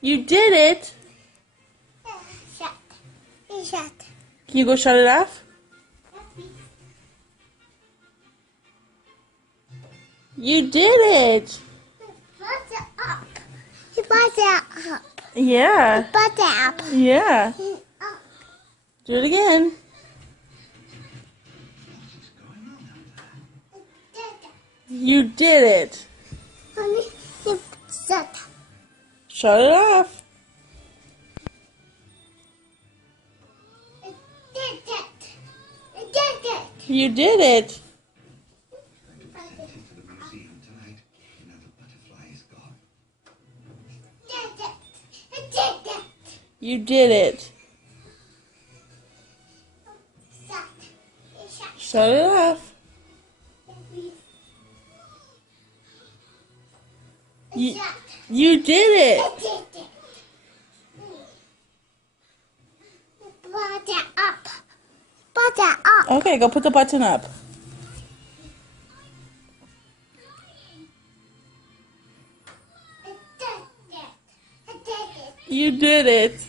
You did it. Shut. Shut. Can you go shut it off? You did it. Put it up. You put it up. Yeah. Put it up. Yeah. Do it again. You did it. Mommy, you shut. Shut it off. I did it. I did it. You did it. You did it. Shut it off. You did it. Put it up. Put it up. Okay, go put the button up. You did it.